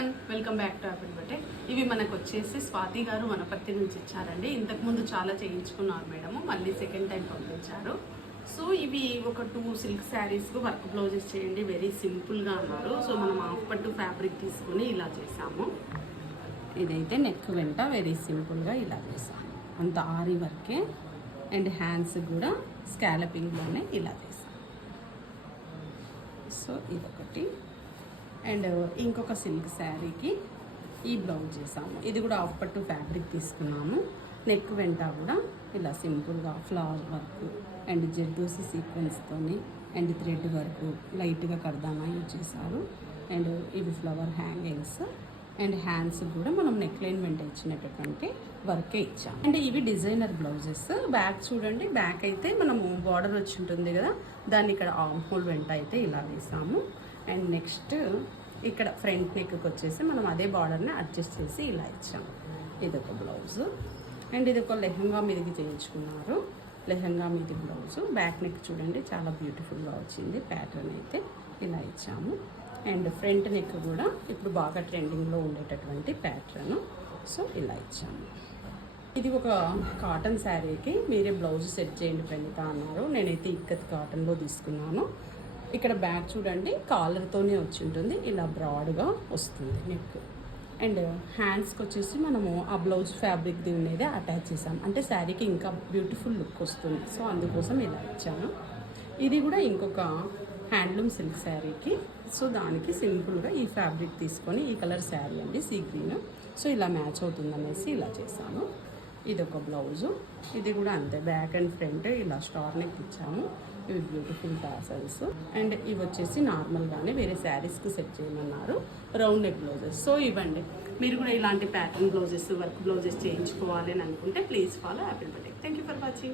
Everyone, welcome back to Apple Batik. ఇవి మనకు వచ్చేసి స్వాతి గారు వనపర్తి నుంచి ఇచ్చారండి. ఇంతకుముందు చాలా చేయించుకున్నారు మేడము, మళ్ళీ సెకండ్ టైం పంపించారు. సో ఇవి ఒక 2 సిల్క్ శారీస్కు వర్క్ బ్లౌజెస్ చేయండి, వెరీ సింపుల్గా అన్నారు. సో మనం హాఫ్ పట్టు ఫ్యాబ్రిక్ తీసుకుని ఇలా చేసాము. ఇదైతే నెక్ వెంట వెరీ సింపుల్గా ఇలా చేసాము, అంత ఆరి వర్కే. అండ్ హ్యాండ్స్ కూడా స్కాలపింగ్లోనే ఇలా చేసాము. సో ఇదొకటి. అండ్ ఇంకొక సిల్క్ శారీకి ఈ బ్లౌజ్ చేసాము. ఇది కూడా హాఫ్ పట్టు ఫ్యాబ్రిక్ తీసుకున్నాము. నెక్ వెంట కూడా ఇలా సింపుల్గా ఫ్లవర్ వర్క్ అండ్ జెర్దోసి సీక్వెన్స్తోని అండ్ థ్రెడ్ వర్క్ లైట్గా కర్దానా యూజ్ చేశారు. అండ్ ఇవి ఫ్లవర్ హ్యాంగింగ్స్. అండ్ హ్యాండ్స్ కూడా మనం నెక్ లైన్ వెంట ఇచ్చినటువంటి వర్కే ఇచ్చాము. అండ్ ఇవి డిజైనర్ బ్లౌజెస్. బ్యాక్ చూడండి, బ్యాక్ అయితే మనము బార్డర్ వచ్చి ఉంటుంది కదా, దాన్ని ఇక్కడ ఆర్మ్ హోల్ వెంట అయితే ఇలా వేసాము. అండ్ నెక్స్ట్ ఇక్కడ ఫ్రంట్ నెక్కి వచ్చేసి మనం అదే బార్డర్ని అడ్జస్ట్ చేసి ఇలా ఇచ్చాము. ఇదొక బ్లౌజు. అండ్ ఇది ఒక లెహంగా మీదకి చేయించుకున్నారు. లెహంగా మీది బ్లౌజు. బ్యాక్ నెక్ చూడండి, చాలా బ్యూటిఫుల్గా వచ్చింది. ప్యాటర్న్ అయితే ఇలా ఇచ్చాము. అండ్ ఫ్రంట్ నెక్ కూడా ఇప్పుడు బాగా ట్రెండింగ్లో ఉండేటటువంటి ప్యాటర్న్. సో ఇలా ఇచ్చాము. ఇది ఒక కాటన్ శారీకి మీరే బ్లౌజ్ సెట్ చేయండి ప్రణీత అన్నారు. నేనైతే ఇక్కత్ కాటన్లో తీసుకున్నాను. ఇక్కడ బ్యాక్ చూడండి, కాలర్తోనే వచ్చి ఉంటుంది, ఇలా బ్రాడ్గా వస్తుంది నెక్. అండ్ హ్యాండ్స్కి వచ్చేసి మనము ఆ బ్లౌజ్ ఫ్యాబ్రిక్ దీనిదే అటాచ్ చేసాం, అంటే శారీకి ఇంకా బ్యూటిఫుల్ లుక్ వస్తుంది. సో అందుకోసం ఇలా ఇచ్చాను. ఇది కూడా ఇంకొక హ్యాండ్లూమ్ సిల్క్ శారీకి. సో దానికి సింపుల్గా ఈ ఫ్యాబ్రిక్ తీసుకొని, ఈ కలర్ శారీ అండి సీ గ్రీన్, సో ఇలా మ్యాచ్ అవుతుందనేసి ఇలా చేశాను. ఇది ఒక బ్లౌజు. ఇది కూడా అంతే, బ్యాక్ అండ్ ఫ్రంట్ ఇలా స్టార్ నెక్ ఇచ్చాము. ఇవి బ్యూటిఫుల్ టాసల్స్. అండ్ ఇవి వచ్చేసి నార్మల్గానే వేరే శారీస్కి సెట్ చేయమన్నారు, రౌండ్ నెక్ బ్లౌజెస్. సో ఇవ్వండి, మీరు కూడా ఇలాంటి ప్యాటర్న్ బ్లౌజెస్, వర్క్ బ్లౌజెస్ చేయించుకోవాలి అని అనుకుంటే please follow Apple Batik. Thank you for watching.